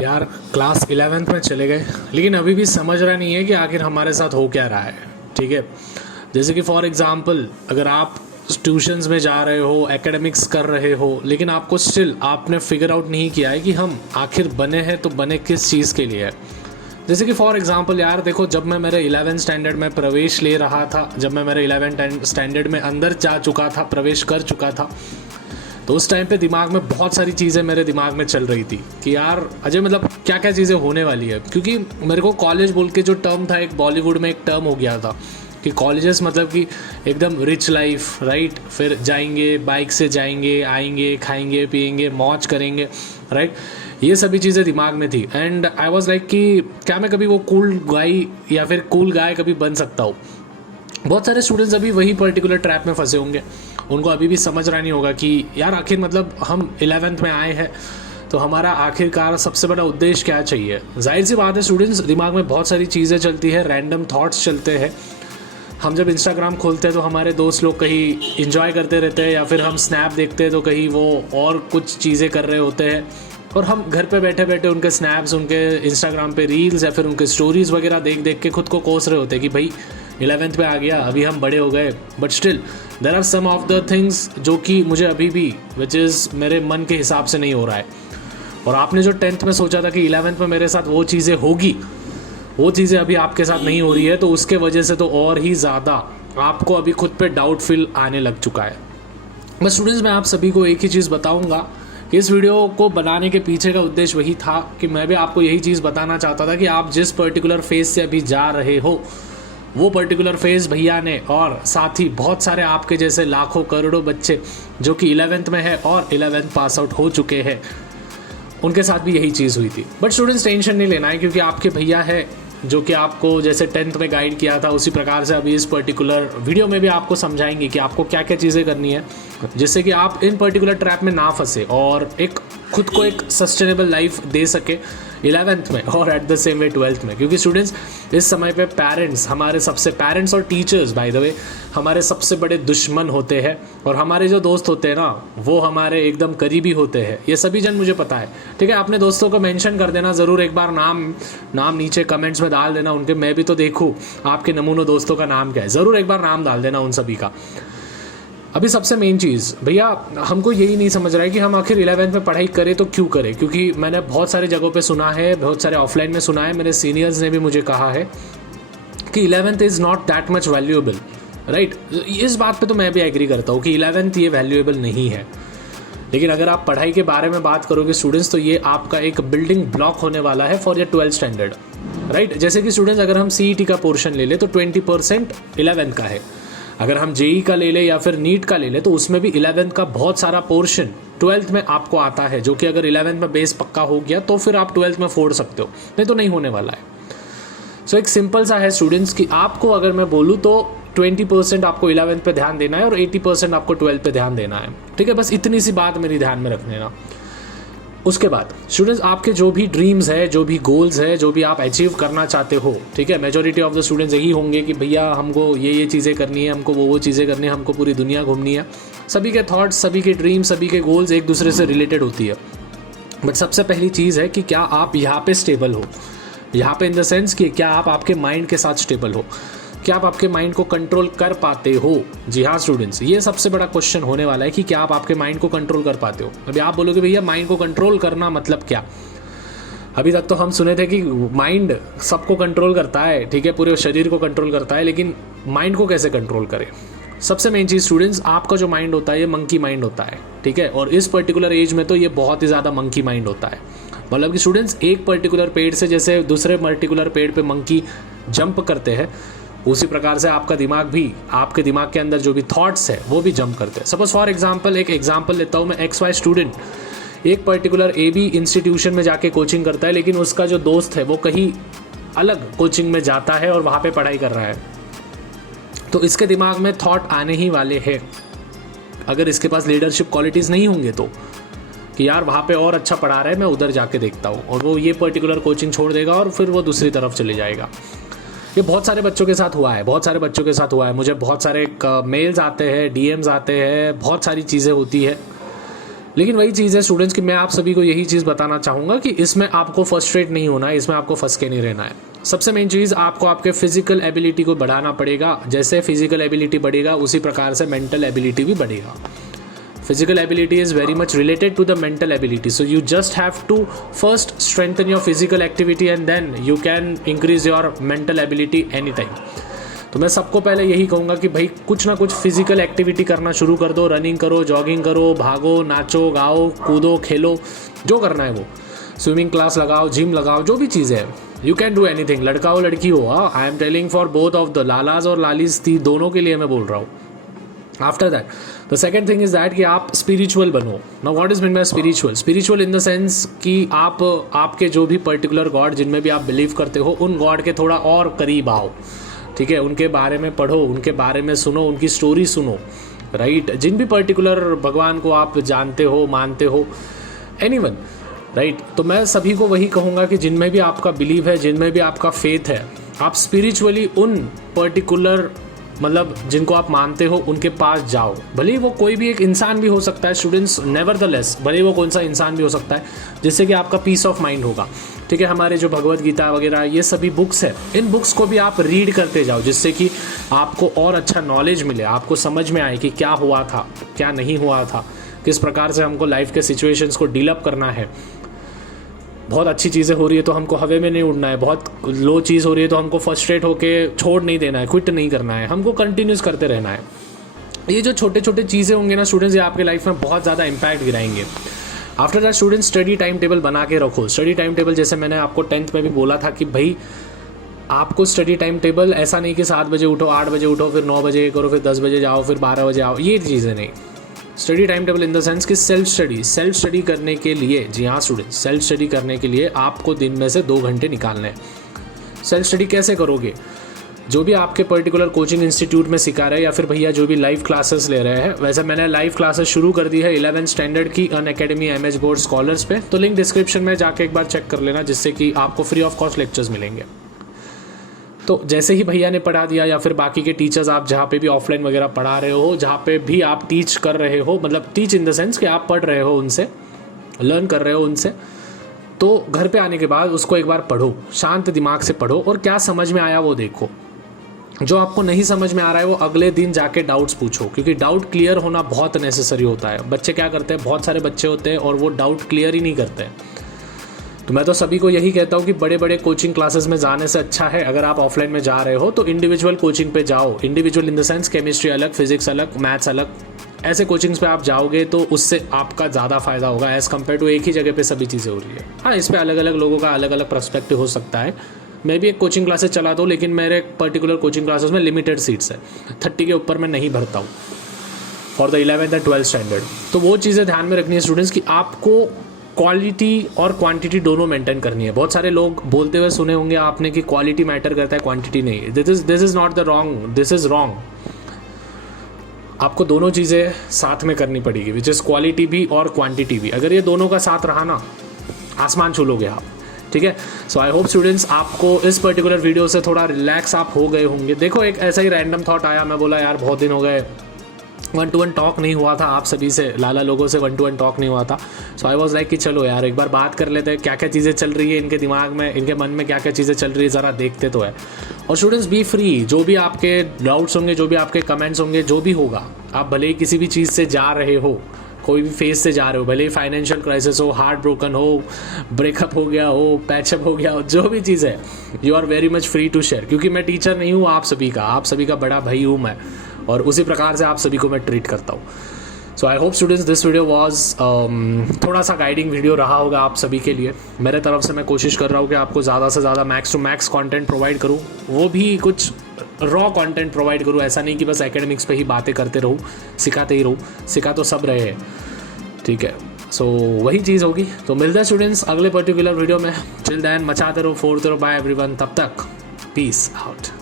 यार class 11th में चले गए, लेकिन अभी भी समझ रहा नहीं है कि आखिर हमारे साथ हो क्या रहा है। ठीक है, जैसे कि फॉर एग्जांपल अगर आप ट्यूशन्स में जा रहे हो, एकेडमिक्स कर रहे हो, लेकिन आपको स्टिल आपने फिगर आउट नहीं किया है कि हम आखिर बने हैं तो बने किस चीज़ के लिए है। जैसे कि फॉर एग्जांपल यार देखो, जब मैं मेरे 11th स्टैंडर्ड में प्रवेश ले रहा था, जब मैं मेरे 11th स्टैंडर्ड में अंदर जा चुका था, प्रवेश कर चुका था, तो उस टाइम पे दिमाग में बहुत सारी चीज़ें मेरे दिमाग में चल रही थी कि यार अजय मतलब क्या क्या चीज़ें होने वाली है। क्योंकि मेरे को कॉलेज बोल के जो टर्म था, एक बॉलीवुड में एक टर्म हो गया था कि कॉलेजेस मतलब कि एकदम रिच लाइफ, राइट। फिर जाएंगे, बाइक से जाएंगे, आएंगे, खाएंगे पिएंगे, मौज करेंगे, राइट। ये सभी चीज़ें दिमाग में थी एंड आई वॉज लाइक कि क्या मैं कभी वो कूल गाय या फिर कूल गाय कभी बन सकता हूँ। बहुत सारे स्टूडेंट्स अभी वही पर्टिकुलर ट्रैप में फंसे होंगे, उनको अभी भी समझ रहा नहीं होगा कि यार आखिर मतलब हम 11th में आए हैं तो हमारा आखिरकार सबसे बड़ा उद्देश्य क्या चाहिए। जाहिर सी बात है स्टूडेंट्स, दिमाग में बहुत सारी चीज़ें चलती है, रैंडम थॉट्स चलते हैं। हम जब इंस्टाग्राम खोलते हैं तो हमारे दोस्त लोग कहीं इंजॉय करते रहते हैं, या फिर हम स्नैप देखते हैं तो कहीं वो और कुछ चीज़ें कर रहे होते हैं, और हम घर पे बैठे बैठे उनके स्नैप्स, उनके इंस्टाग्राम पे रील्स या फिर उनके स्टोरीज़ वगैरह देख देख के खुद को कोस रहे होते हैं कि भाई 11th पे आ गया, अभी हम बड़े हो गए। But still there are some of the things जो कि मुझे अभी भी विच इज़ मेरे मन के हिसाब से नहीं हो रहा है। और आपने जो 10th में सोचा था कि 11th में मेरे साथ वो चीज़ें होगी, वो चीज़ें अभी आपके साथ नहीं हो रही है, तो उसके वजह से तो और ही ज़्यादा आपको अभी खुद पे डाउट फील आने लग चुका है। बस स्टूडेंट्स, मैं आप सभी को एक ही चीज़ बताऊंगा कि इस वीडियो को बनाने के पीछे का उद्देश्य वही था कि मैं भी आपको यही चीज़ बताना चाहता था कि आप जिस पर्टिकुलर फेज से अभी जा रहे हो, वो पर्टिकुलर फेज़ भैया ने और साथ ही बहुत सारे आपके जैसे लाखों करोड़ों बच्चे जो कि 11th में है और 11th पास आउट हो चुके हैं, उनके साथ भी यही चीज़ हुई थी। बट स्टूडेंट्स टेंशन नहीं लेना है, क्योंकि आपके भैया है जो कि आपको जैसे 10th में गाइड किया था, उसी प्रकार से अभी इस पर्टिकुलर वीडियो में भी आपको समझाएंगे कि आपको क्या क्या चीज़ें करनी है जिससे कि आप इन पर्टिकुलर ट्रैप में ना फंसे और एक खुद को एक सस्टेनेबल लाइफ दे सके 11th में और at the same way 12th में। क्योंकि स्टूडेंट्स इस समय पे पेरेंट्स पेरेंट्स और टीचर्स बाय द वे हमारे सबसे बड़े दुश्मन होते हैं, और हमारे जो दोस्त होते हैं ना वो हमारे एकदम करीबी होते हैं। ये सभी जन मुझे पता है, ठीक है। अपने दोस्तों को मेंशन कर देना ज़रूर, एक बार नाम नीचे कमेंट्स में डाल देना उनके, मैं भी तो देखूँ आपके नमूनों दोस्तों का नाम क्या है। ज़रूर एक बार नाम डाल देना उन सभी का। अभी सबसे मेन चीज़ भैया, हमको यही नहीं समझ रहा है कि हम आखिर 11th में पढ़ाई करें तो क्यों करें। क्योंकि मैंने बहुत सारे जगहों पे सुना है, बहुत सारे ऑफलाइन में सुना है, मेरे सीनियर्स ने भी मुझे कहा है कि 11th is not that much valuable, right. इस बात पे तो मैं भी एग्री करता हूँ कि 11th ये वैल्यूएबल नहीं है। लेकिन अगर आप पढ़ाई के बारे में बात करोगे स्टूडेंट्स, तो ये आपका एक बिल्डिंग ब्लॉक होने वाला है for your 12th standard, right. जैसे कि स्टूडेंट्स अगर हम CET का पोर्शन ले ले तो 20% 11th का है। अगर हम JEE का ले ले या फिर नीट का ले ले तो उसमें भी 11th का बहुत सारा पोर्शन 12th में आपको आता है, जो कि अगर 11th में बेस पक्का हो गया तो फिर आप 12th में फोड़ सकते हो, नहीं तो नहीं होने वाला है। सो एक सिंपल सा है स्टूडेंट्स कि आपको अगर मैं बोलूँ तो 20% आपको 11th पे ध्यान देना है और 80% आपको 12th पे ध्यान देना है, ठीक है। बस इतनी सी बात मेरी ध्यान में रख लेना। उसके बाद स्टूडेंट्स आपके जो भी ड्रीम्स है, जो भी गोल्स है, जो भी आप अचीव करना चाहते हो, ठीक है, मेजॉरिटी ऑफ द स्टूडेंट्स यही होंगे कि भैया हमको ये चीज़ें करनी है, हमको वो चीज़ें करनी है, हमको पूरी दुनिया घूमनी है। सभी के थॉट्स, सभी के ड्रीम्स, सभी के गोल्स एक दूसरे से रिलेटेड होती है। बट सबसे पहली चीज़ है कि क्या आप यहाँ पे स्टेबल हो, यहाँ पे इन द सेंस कि क्या आप आपके माइंड के साथ स्टेबल हो, क्या आप आपके माइंड को कंट्रोल कर पाते हो। जी हाँ स्टूडेंट्स, ये सबसे बड़ा क्वेश्चन होने वाला है कि क्या आप आपके माइंड को कंट्रोल कर पाते हो। अभी आप बोलोगे भैया माइंड को कंट्रोल करना मतलब क्या। अभी तक तो हम सुने थे कि माइंड सबको कंट्रोल करता है, ठीक है, पूरे शरीर को कंट्रोल करता है, लेकिन माइंड को कैसे कंट्रोल करें। सबसे मेन चीज़ स्टूडेंट्स, आपका जो माइंड होता है ये मंकी माइंड होता है, ठीक है। और इस पर्टिकुलर एज में तो ये बहुत ही ज़्यादा मंकी माइंड होता है। मतलब कि स्टूडेंट्स एक पर्टिकुलर पेड़ से जैसे दूसरे पर्टिकुलर पेड़ पे मंकी जंप करते हैं, उसी प्रकार से आपका दिमाग भी, आपके दिमाग के अंदर जो भी थॉट्स है वो भी जंप करते हैं। सपोज फॉर एग्जांपल, एक एग्जांपल लेता हूँ मैं। XY स्टूडेंट एक पर्टिकुलर AB इंस्टीट्यूशन में जाके कोचिंग करता है, लेकिन उसका जो दोस्त है वो कहीं अलग कोचिंग में जाता है और वहाँ पे पढ़ाई कर रहा है, तो इसके दिमाग में थॉट आने ही वाले हैं, अगर इसके पास लीडरशिप क्वालिटीज़ नहीं होंगे तो, कि यार वहाँ पे और अच्छा पढ़ा रहा है, मैं उधर जाके देखता हूँ, और वो ये पर्टिकुलर कोचिंग छोड़ देगा और फिर वो दूसरी तरफ चले जाएगा। ये बहुत सारे बच्चों के साथ हुआ है, बहुत सारे बच्चों के साथ हुआ है। मुझे बहुत सारे मेल्स आते हैं, DMs आते हैं, बहुत सारी चीज़ें होती है। लेकिन वही चीज़ है स्टूडेंट्स कि मैं आप सभी को यही चीज़ बताना चाहूँगा कि इसमें आपको फ्रस्ट्रेट नहीं होना है, इसमें आपको फंस के नहीं रहना है। सबसे मेन चीज़ आपको आपके फिजिकल एबिलिटी को बढ़ाना पड़ेगा। जैसे फिजिकल एबिलिटी बढ़ेगा उसी प्रकार से मेंटल एबिलिटी भी बढ़ेगा। Physical ability is very much related to the mental ability. So you just have to first strengthen your physical activity and then you can increase your mental ability anytime. तो मैं सबको पहले यही कहूँगा कि भाई कुछ ना कुछ फिजिकल एक्टिविटी करना शुरू कर दो। रनिंग करो, जॉगिंग करो, भागो, नाचो, गाओ, कूदो, खेलो, जो करना है वो। स्विमिंग क्लास लगाओ, जिम लगाओ, जो भी चीज़ है, यू कैन डू एनीथिंग। लड़का हो लड़की हो, I am telling for both of the लालाज और लालीज, दोनों के लिए मैं बोल रहा हूँ। After that the second thing is that कि आप स्पिरिचुअल बनो। Now what is mean by spiritual? Spiritual in the sense कि आप आपके जो भी पर्टिकुलर गॉड जिनमें भी आप बिलीव करते हो उन गॉड के थोड़ा और करीब आओ, ठीक है। उनके बारे में पढ़ो, उनके बारे में सुनो, उनकी स्टोरी सुनो, राइट। जिन भी पर्टिकुलर भगवान को आप जानते हो, मानते हो, एनीवन, राइट। तो मैं सभी को वही कहूँगा कि जिनमें भी आपका बिलीव है, जिनमें भी आपका फेथ है, आप स्पिरिचुअली उन पर्टिकुलर मतलब जिनको आप मानते हो उनके पास जाओ। भले ही वो कोई भी एक इंसान भी हो सकता है स्टूडेंट्स, नेवरदलेस, भले ही वो कौन सा इंसान भी हो सकता है, जिससे कि आपका पीस ऑफ माइंड होगा, ठीक है। हमारे जो भगवत गीता वगैरह ये सभी बुक्स है, इन बुक्स को भी आप रीड करते जाओ, जिससे कि आपको और अच्छा नॉलेज मिले, आपको समझ में आए कि क्या हुआ था, क्या नहीं हुआ था, किस प्रकार से हमको लाइफ के सिचुएशंस को डील अप करना है। बहुत अच्छी चीज़ें हो रही है तो हमको हवा में नहीं उड़ना है, बहुत लो चीज़ हो रही है तो हमको फ्रस्ट्रेट होकर छोड़ नहीं देना है, क्विट नहीं करना है, हमको कंटिन्यूस करते रहना है। ये जो छोटे छोटे चीज़ें होंगे ना स्टूडेंट्स, ये आपके लाइफ में बहुत ज़्यादा इम्पैक्ट गिराएंगे। After that students study time table बना के रखो। स्टडी टाइम टेबल जैसे मैंने आपको 10th में भी बोला था कि भाई आपको स्टडी टाइम टेबल ऐसा नहीं कि 7 बजे उठो, 8 बजे उठो, फिर 9 बजे करो, फिर 10 बजे जाओ, फिर 12 बजे आओ, ये चीज़ें नहीं। Study time table in the sense कि सेल्फ स्टडी करने के लिए, जी हाँ स्टूडेंट्स, सेल्फ स्टडी करने के लिए आपको दिन में से 2 घंटे निकालने हैं। सेल्फ स्टडी कैसे करोगे? जो भी आपके पर्टिकुलर कोचिंग इंस्टीट्यूट में सिखा रहे हैं या फिर भैया जो भी लाइव क्लासेस ले रहे हैं, वैसे मैंने लाइव क्लासेस शुरू कर दी है 11th स्टैंडर्ड की अनअकैडमी एमएच बोर्ड स्कॉलर्स पे, तो लिंक डिस्क्रिप्शन में जाके एक बार चेक कर लेना, जिससे कि आपको फ्री ऑफ कॉस्ट लेक्चर्स मिलेंगे। तो जैसे ही भैया ने पढ़ा दिया या फिर बाकी के टीचर्स आप जहाँ पे भी ऑफलाइन वगैरह पढ़ा रहे हो, जहाँ पे भी आप टीच कर रहे हो, मतलब टीच इन द सेंस कि आप पढ़ रहे हो उनसे, लर्न कर रहे हो उनसे, तो घर पे आने के बाद उसको एक बार पढ़ो, शांत दिमाग से पढ़ो और क्या समझ में आया वो देखो। जो आपको नहीं समझ में आ रहा है वो अगले दिन जाके डाउट्स पूछो, क्योंकि डाउट क्लियर होना बहुत नेसेसरी होता है। बच्चे क्या करते हैं, बहुत सारे बच्चे होते हैं और वो डाउट क्लियर ही नहीं करते हैं। तो मैं तो सभी को यही कहता हूँ कि बड़े बड़े कोचिंग क्लासेस में जाने से अच्छा है, अगर आप ऑफलाइन में जा रहे हो तो इंडिविजुअल कोचिंग पे जाओ। Individual in the sense chemistry अलग, फिजिक्स अलग, मैथ्स अलग, ऐसे कोचिंग्स पे आप जाओगे तो उससे आपका ज़्यादा फायदा होगा एज़ कम्पेयर टू एक ही जगह पे सभी चीज़ें हो रही है। हाँ, इस पर अलग अलग लोगों का अलग अलग पर्सपेक्टिव हो सकता है। मैं भी एक कोचिंग क्लासेस चलाता हूँ, लेकिन मेरे पर्टिकुलर कोचिंग क्लासेस में लिमिटेड सीट्स है, 30 के ऊपर मैं नहीं भरता हूँ for the 11th and 12th standard. तो वो चीज़ें ध्यान में रखनी है स्टूडेंट्स कि आपको क्वालिटी और क्वांटिटी दोनों मेंटेन करनी है। बहुत सारे लोग बोलते हुए सुने होंगे आपने कि क्वालिटी मैटर करता है, क्वांटिटी नहीं। This is not the wrong, this is wrong. आपको दोनों चीज़ें साथ में करनी पड़ेगी, विच इज़ क्वालिटी भी और क्वांटिटी भी। अगर ये दोनों का साथ रहा ना, आसमान छू लोगे आप, ठीक है। सो आई होप स्टूडेंट्स आपको इस पर्टिकुलर वीडियो से थोड़ा रिलैक्स आप हो गए होंगे। देखो एक ऐसा ही रैंडम थॉट आया, मैं बोला यार बहुत दिन हो गए 1-to-1 टॉक नहीं हुआ था आप सभी से, लाला लोगों से 1-to-1 टॉक नहीं हुआ था। सो आई वॉज लाइक कि चलो यार एक बार बात कर लेते हैं, क्या क्या चीज़ें चल रही है इनके दिमाग में, इनके मन में क्या क्या चीज़ें चल रही है, ज़रा देखते तो है। और स्टूडेंट्स बी फ्री, जो भी आपके डाउट्स होंगे, जो भी आपके कमेंट्स होंगे, जो भी होगा, आप भले ही किसी भी चीज़ से जा रहे हो, कोई भी फेज से जा रहे हो, भले ही फाइनेंशियल क्राइसिस हो, हार्ट ब्रोकन हो, ब्रेकअप हो गया हो, पैचअप हो गया हो, जो भी चीज़ है, you are very much free to share. क्योंकि मैं टीचर नहीं हूँ आप सभी का बड़ा भाई हूँ मैं, और उसी प्रकार से आप सभी को मैं ट्रीट करता हूँ। So I hope students this video was थोड़ा सा गाइडिंग वीडियो रहा होगा आप सभी के लिए। मेरे तरफ से मैं कोशिश कर रहा हूँ कि आपको ज़्यादा से ज़्यादा max to max content provide करूँ, वो भी कुछ रॉ कंटेंट प्रोवाइड करूँ। ऐसा नहीं कि बस एकेडमिक्स पे ही बातें करते रहूँ, सिखाते ही रहूँ, सिखा तो सब रहे हैं, ठीक है। सो वही चीज़ होगी। तो मिलते हैं स्टूडेंट्स अगले पर्टिकुलर वीडियो में। टिल देन मचाते रहो, फोड़ते रहो। बाय एवरीवन, तब तक पीस आउट।